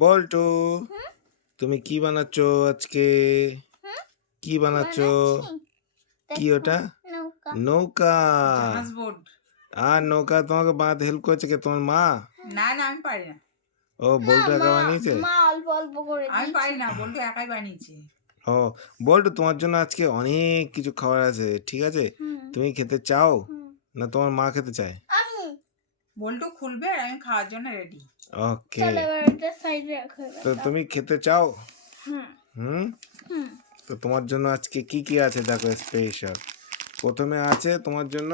বল্টু, হুম? তুমি কি বানাচ্ছো আজকে? হুম? কি বানাচ্ছো? বানাচ্ছি। কি দেখো, ওটা? নৌকা। নৌকা। জাহাজ বোট। আর নৌকা তোমাকে বানাতে হেল্প করেছে কে? তোমার মা? না না আমি পারি না। ও, বল্টু একা বানিয়েছে? মা অল্প অল্প করে আমি দিয়েছে। পারি না, বল্টু একাই বানিয়েছে। ও, বল্টু তোমার জন্য আজকে অনেক কিছু খাবার আছে, ঠিক আছে? হুম, তুমি খেতে চাও হুম। না তোমার মা খেতে চায়? আমি বল্টু খুলবে আর আমি খাওয়ার জন্য রেডি। ওকে, চলো এবার এটা সাইডে রাখো তো এবার। তুমি খেতে চাও? হুম হুম, হুম তো তোমার জন্য আজকে কি কি আছে দেখো স্পেশাল। প্রথমে আছে তোমার জন্য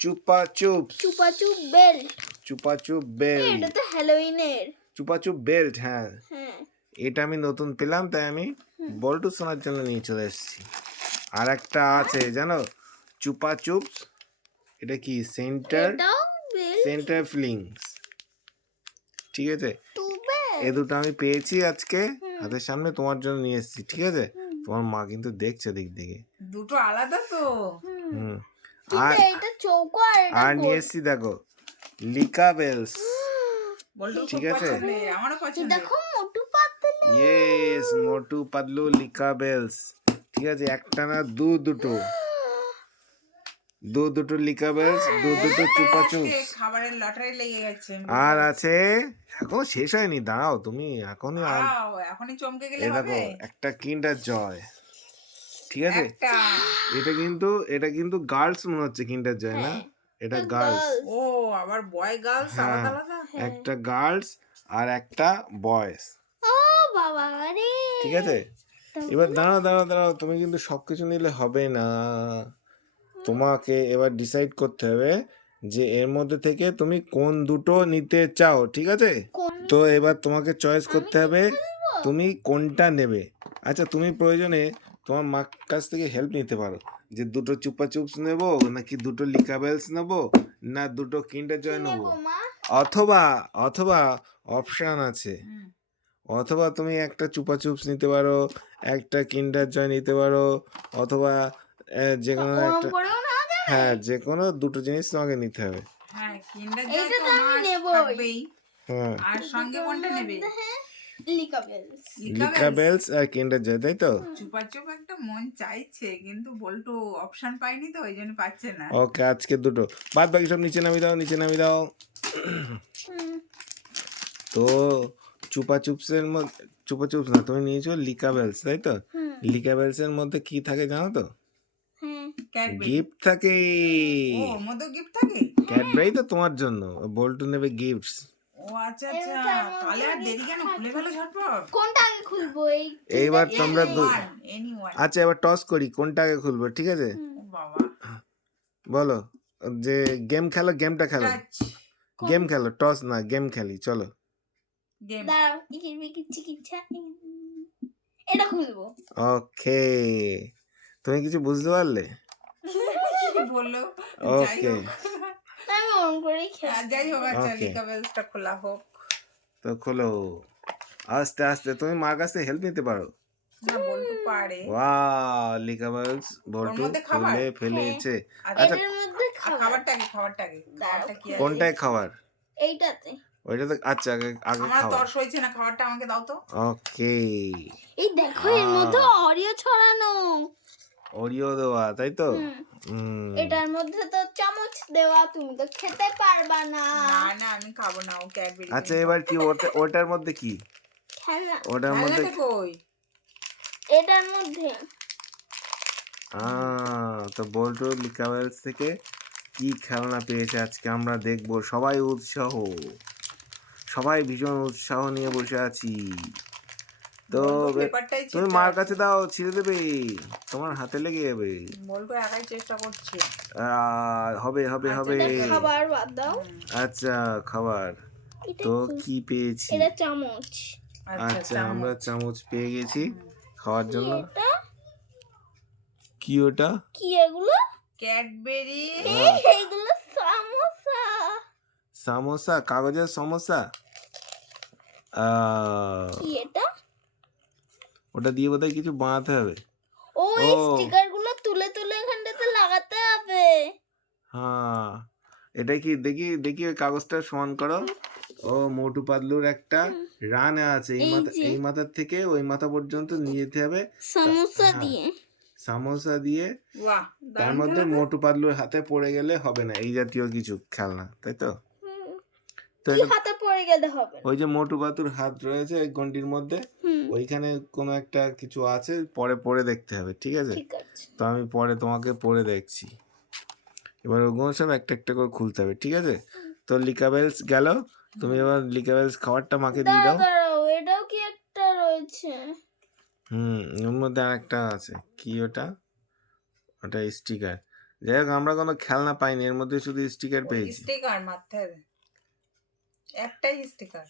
চুপা চুপস। চুপাচুপ বেল্ট। চুপা চুপ এটা বেল্ট। তো হ্যালোইনের। চুপা চুপ বেল্ট, হ্যাঁ, হ্যাঁ। এটা আমি নতুন পেলাম তাই আমি বল্টু শোনার জন্য নিয়ে চলে এসেছি। আর একটা আছে জানো, চুপা চুপস, এটা কি সেন্টার এটাও বেল্ট। সেন্টার ফিলিংস, ঠিক আছে? টুবে। এ দুটো আমি পেয়েছি আজকে হাতের সামনে, তোমার জন্য নিয়ে এসেছি, ঠিক আছে? তোমার মা কিন্তু দেখছে দিক থেকে। দুটো আলাদা তো। হুম, আর কিন্তু এটা চৌকো আর এটা আর নিয়ে গোল। এসেছি দেখো লিকা বেলস, বল্টু ঠিক খুব আছে? পছন্দের, আমারও পছন্দের। দেখো মোটু পাতলু। ইয়েস, মোটু পাতলু লিকা বেলস, ঠিক আছে? একটা না দুটো লিকা বেলস, দুটো চুপা আজকে চুপস। খাবারের লটারি লেগে গেছে। আর আছে, এখন শেষ হয়নি, দাঁড়াও তুমি, এখনই দাঁড়াও, এখনই চমকে গেলে এ দেখো হবে। একটা কিন্ডার জয়, ঠিক আছে? একটা। এটা কিন্তু গার্লস মনে হচ্ছে কিন্ডার জয়, না? এটা গার্লস। ও, আবার বয় গার্লস হ্যাঁ, আলাদা আলাদা। একটা গার্লস আর একটা বয়েজ, ও বাবা রে। ঠিক আছে? এবার দাঁড়াও, তুমি কিন্তু সবকিছু নিলে হবে না, তোমাকে এবার ডিসাইড করতে হবে যে এর মধ্যে থেকে তুমি কোন দুটো নিতে চাও, ঠিক আছে? তো এবার তোমাকে চয়েস করতে হবে তুমি কোনটা নেবে। আচ্ছা, তুমি প্রয়োজনে তোমার মার কাছ থেকে হেল্প নিতে পারো, যে দুটো চুপা চুপস নেবো নাকি দুটো লিকাবেলস নেবো না দুটো কিন্ডার জয় নেবো, অথবা অথবা অপশন আছে, অথবা তুমি একটা চুপা চুপস নিতে পারো, একটা কিন্ডার জয় নিতে পারো, অথবা যে কোনো একটা, হ্যাঁ, যে কোনো দুটো জিনিস তোমাকে নিতে হবে। হ্যাঁ, কিন্ডার জয় এটা তো তো আমি মাস্ট নেবই। থাকবেই। হ্যাঁ, আর সঙ্গে কোনটা নেবে? লিকা বেলস। লিকাবেলস আর কিন্ডার জয়, তাই তো? চুপাচুপ একটা মন চাইছে, কিন্তু বল্টু অপশন পাইনি তো ওই জন্য পাচ্ছে না। ওকে, আজকে দুটো, বাদ বাকি সব নিচে নামিয়ে দাও। তো চুপা চুপস না, তুমি নিয়েছো লিকাবেলস, তাই তো? লিকাবেলস এর মধ্যে কি থাকে জানো তো? ক্যাডবেরি। গিফট থাকে। ও, ওর মধ্যে গিফট থাকে। ক্যাডবেরি তো তোমার জন্য, বল্টু নেবে গিফটস। ও আচ্ছা আচ্ছা, তাহলে আর দেরি কেন, খুলে ফেলো ঝটপট। কোনটা আগে খুলবো? এইবার তোমরা এনিওয়ান। আচ্ছা, এবার টস করি কোনটা আগে খুলবো, ঠিক আছে? ও বাবা। বলো, যে গেমটা খেলো, টাচ। গেম খেলো, টস না, গেম খেলি, চলো। গেম। দাঁড়াও, চিকিৎসা এটা খুলবো। ওকে, তুমি কিছু বুঝতে পারলে? কি বললো? যাই ওকে, হোক। আমি অন করেই খেলবো। যাই হোক, আচ্ছা Okay. লিকাবেলসটা খোলা হোক। তো খোলো আস্তে আস্তে, তুমি মার কাছ থেকে হেল্প নিতে পারো। না, বল্টু পারে। ওয়াও, লিকাবেলস বল্টু মধ্যে খাবার? খুলে ফেলেছে। আচ্ছা, আচ্ছা, এটার মধ্যে খাবারটা কি আছে? কোনটায় খাবার? এইটাতে। ওইটাতে, আচ্ছা, আগে আমার খাবার। তর্স হয়েছে না, খাবারটা আমাকে দাও তো। ওকে, এই দেখো এর মধ্যে অরিও ছড়ানো। ওরিও দেওয়া, তাই তো? এটার মধ্যে তো চামচ দেওয়া, তুমি তো খেতে পারবা না। না না, আমি খাবো না, ও ক্যাডবেরি। আচ্ছা, এবার কি ওটার মধ্যে কি? খেলনা। ওটার মধ্যে কই? এটার মধ্যে তো বল্টু লিকাবেলস থেকে কি খেলনা পেয়েছে আজকে আমরা দেখবো। সবাই ভীষণ উৎসাহ নিয়ে বসে আছি। তো তুমি মার কাছে দাও, ছিঁড়ে দেবে, তোমার হাতে লেগে যাবে। বল্টু একাই চেষ্টা করছে। হবে। খাবার বাদ দাও। আচ্ছা, খাবার তো কি পেয়েছি? এটা চামচ। আচ্ছা, আমরা চামচ পেয়ে গেছি খাওয়ার জন্য। কি ওটা? কি এগুলো? ক্যাডবেরি। এগুলো সামোসা, কাগজের সমোসা। কি এটা? ওটা দিয়ে বোধহয় কিছু বানাতে হবে। ও, এই স্টিকার গুলো তুলে এখানটাতে লাগাতে হবে। হ্যাঁ, এটা কি, দেখি ওই কাগজটা সমান করো। ও, মোটু পাতলুর একটা রানে আছে এই যে। এই মাথার থেকে ওই মাথা পর্যন্ত নিয়ে যেতে হবে সমস্যা হ্যাঁ। দিয়ে সামোসা দিয়ে বাহ, তার দারুণ মধ্যে খেলা তো। মোটু পাতলুর হাতে পড়ে গেলে হবে না এই জাতীয় কিছু খেলনা, তাই তো? হুম, তো কি এটা হাতে পড়ে গেলে হবে না। ওই যে মোটু পাতলুর হাত রয়েছে ওই গন্ডির মধ্যে, হুম, ওইখানে কোনো একটা কিছু আছে, পরে পড়ে দেখতে হবে, ঠিক আছে? ঠিক আছে। তো আমি পরে তোমাকে পড়ে দেখছি। এবার ওগুলো সব একটা একটা করে খুলতে হবে, ঠিক আছে? তো লিকাবেলস গেল, তুমি এবার লিকাবেলস খাবারটা মাকে দিয়ে দাঁড়াও দাও। দাঁড়াও, এটাও কি একটা রয়েছে? ওর মধ্যে আরেকটা আছে, কি ওটা? ওটা স্টিকার। যাই হোক, আমরা কোনো খেলনা পাইনি, এর মধ্যে শুধু স্টিকার পেয়েছি। স্টিকার মারতে হবে, একটাই স্টিকার।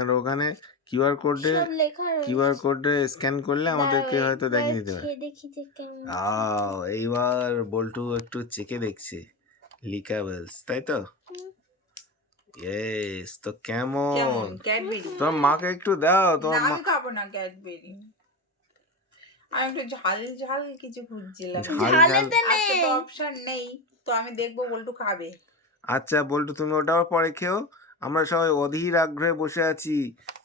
আর ওখানে কিউআর কোডে সব লেখা কিউআর রয়েছে। কোডে স্ক্যান করলে আমাদেরকে দাঁড়াও, হয়তো একবার দেখিয়ে দিতে পারে। খেয়ে দেখি যে কেমন। এইবার বল্টু একটু চেকে দেখছে লিকাবেলস, তাই তো? হুম। ইয়েস, তো কেমন কেমন? ক্যাডবেরি? তোমার মাকে একটু দাও, না, তোমার মা আমি খাবো না ক্যাডবেরি। আমি একটু ঝাল ঝাল কিছু খুঁজছিলাম। ঝাল ঝাল। ঝালেতে আজকে নেই। তো অপশন নেই, তো আমি দেখবো বল্টু খাবে। আচ্ছা বল্টু, তুমি ওটাও পরে খেও, আমরা সবাই অধীর আগ্রহে বসে আছি।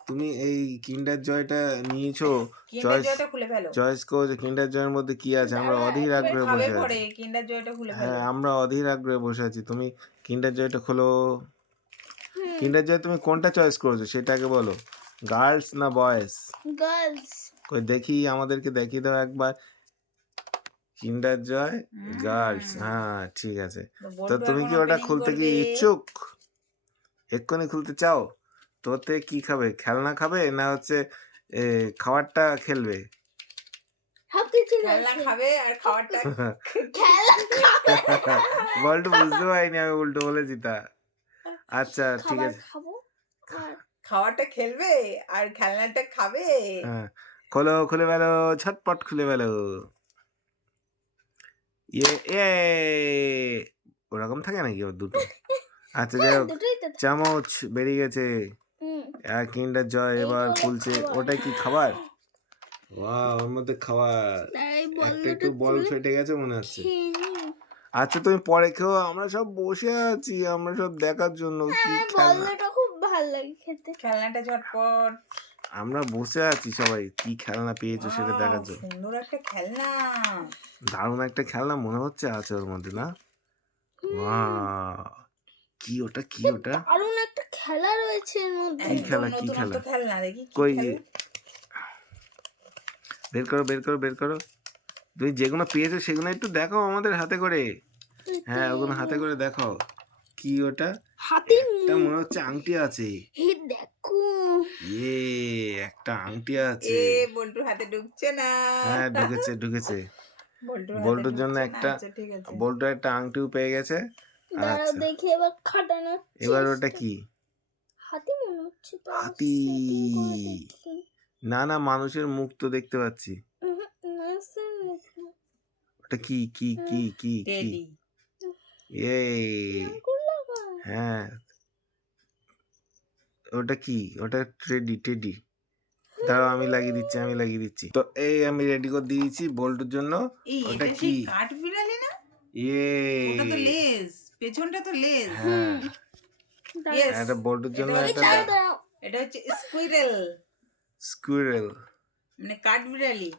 তুমি এই কিন্ডার জয়টা নিয়েছো, কিন্ডার চয়েস জয়টা খুলে ফেলো। চয়েস করো কিন্ডার জয়ের মধ্যে কি আছে, আমরা দাঁড়া, অধীর একবার আগ্রহে খাবে বসে পরে, আছি। কিন্ডার জয়টা খুলে ফেলো। হ্যাঁ, আমরা অধীর আগ্রহে বসে আছি, তুমি কিন্ডার জয়টা খোলো। হুম, কিন্ডার জয় তুমি কোনটা চয়েস করেছো সেটা আগে বলো, গার্লস না বয়েজ? গার্লস। কই দেখি, আমাদেরকে দেখিয়ে দাও একবার। কিন্ডার জয় গার্লস, হ্যাঁ ঠিক আছে। তো তো বল্টু তুমি এখন কি ওটা opening খুলতে কি করবে। ইচ্ছুক? এক্ষুনি খুলতে চাও? তোতে কি খাবে, খেলনা খাবে না হচ্ছে খাবারটা খেলবে? সব কিছু খেলনা রয়েছে। খাবে আর খাবারটা খেলা খাবে। বল্টু বুঝতে পারিনি, আমি উল্টো বলেছি তা। আচ্ছা ঠিক খাবার আছে, খাবো আর খাবারটা খেলবে আর খেলনাটা খাবে। হ্যাঁ খোলো, খুলে ফেলো, ঝটপট খুলে ফেলো। ইয়ে এ ওরকম থাকে নাকি ওর দুটো? আচ্ছা যাই হোক, দুটোই তো থাকে। চামচ বেরিয়ে গেছে, হুম, আর কিন্ডার জয় এইটা এবার হলো খুলছে। খাবার। ওটা কি খাবার? ওয়াও, ওর মধ্যে খাবার। এই একটা বলটা একটু বল তুলে ফেটে গেছে মনে হচ্ছে। খেয়ে নিই। আচ্ছা তুমি পরে খেও, আমরা সব বসে আছি, আমরা সব দেখার জন্য কি খেলনা। বলটা খুব ভালো লাগে খেতে। খেলনাটা ঝটপট। আমরা বসে আছি সবাই, কি খেলনা পেয়েছো সেটা দেখার জন্য। সুন্দর একটা খেলনা। দারুণ একটা খেলনা মনে হচ্ছে আছে ওর মধ্যে, না? ওয়াও, কি ওটা, কি ওটা? দারুণ একটা খেলা রয়েছে এর মধ্যে। কি খেলা, একদম কি নতুনত্ব খেলা? খেলনা, দেখি কি কই খেলনা। বের করো, বের করো, বের করো। তুমি যেগুলো পেয়েছো সেগুলো একটু দেখো আমাদের হাতে করে। হ্যাঁ, ওগুলো হাতে করে দেখো। কি ওটা? হাতির একটা মুখ। মনে হচ্ছে আংটি আছে। হে দেখো। ইয়ে, একটা আংটি আছে। বল্টুর হাতে ঢুকছে না। হ্যাঁ ঢুকেছে, ঢুকেছে। বল্টুর হাতে বল্টুর জন্য ঢুকছে না। একটা, আচ্ছা ঠিক আছে। বল্টু একটা আংটিও পেয়ে গেছে। দাঁড়াও আচ্ছা, দেখি এবার খাটানোর এবার ওটা চেষ্টা। কি? হাতি মনে হচ্ছে তো। হাতি। setting করে দেখি। না না, মানুষের মুখ তো দেখতে পাচ্ছি। মাছের মুখ না। ওটা কি, কি কি কি কি? টেডি। এই করলো কেন? হ্যাঁ, ওটা কি? ওটা টেডি, টেডি। দাঁড়াও আমি লাগিয়ে দিচ্ছি, আমি লাগিয়ে দিচ্ছি। তো এই আমি রেডি করে দিয়েছি বল্টুর জন্য। এই ওটা এটা কি? সেই কাঠবিড়ালি না? ইয়ে, ওটা তো লেজ, পেছনটা তো লেজ। হ্যাঁ Yes, এটা বল্টুর জন্য এটা একটা দাঁড়াও দাঁড়াও। এটা হচ্ছে স্কুইরেল, স্কুইরেল। মানে কাঠবিড়ালি।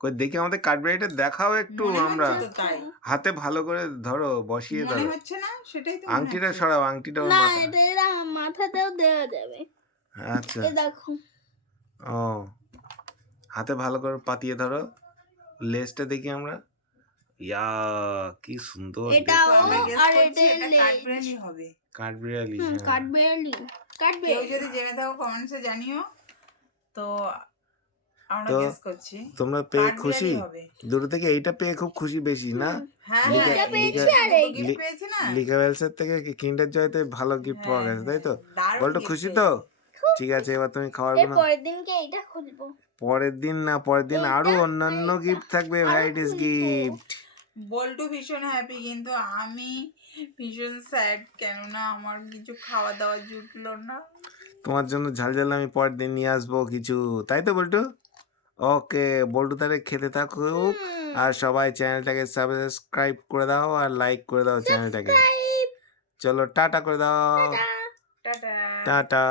কই দেখি আমাদের কাঠবিড়ালিটা দেখাও একটু, মনে আমরা হচ্ছে তো তাই। হাতে ভালো করে ধরো, বসিয়ে মনে ধরো। হচ্ছে না? সেটাই তো মনে আংটিটা হচ্ছে। সরাও, আংটিটা ওর না, মাথা। এটা এরা মাথাতেও দেওয়া যাবে। আচ্ছা, এই দেখো। ও হাতে ভালো করে পাতিয়ে ধরো, লেজটা দেখি আমরা। ইয়া, কি সুন্দর এটাও তো আমরা গেস আর করছি এটা এটা লেজ। কাঠবিড়ালি হবে। কাঠবিড়ালি। হুম, হ্যাঁ, কাঠবিড়ালি। কেউ কাঠবিড়ালি। যদি জেনে থাকো কমেন্টসে জানিও। তো আমরা তো গেস করছি তোমরা পেয়ে খুশি? কাঠবিড়ালি হবে। দুটো থেকে এইটা পেয়ে খুব খুশি বেশি, না? হ্যাঁ লিখা- হ্যাঁ, এইটা পেয়েছি লিখা- আর এই গিফট পেয়েছি না। লিকাবেলসের থেকে কিন্ডার জয়তে ভালো গিফট পাওয়া গেছে, তাই তো? দারুণ বল্টু gift খুশি পেয়েছি। তো? ঠিক আছে, এবার তুমি এর খাবারগুলো। পরের দিনকে এইটা খুলবো। পরের দিন না, পরের দিন আরো এইটা, অন্যান্য এইটা। গিফট থাকবে, আরো ভ্যারাইটিস খুলবো। গিফট। বল্টু ভীষণ হ্যাপি, কিন্তু আমি ভীষণ স্যাড, কেননা আমার কিছু খাওয়া দাওয়া জুটলো না। তোমার জন্য ঝাল ঝাল আমি পরের দিন নিয়ে আসবো কিছু, তাই তো বল্টু? ওকে বল্টু, তাহলে খেতে থাকুক। আর সবাই চ্যানেলটাকে সাবস্ক্রাইব করে দাও আর লাইক করে দাও চ্যানেলটাকে। চলো টাটা করে দাও। টাটা। টাটা।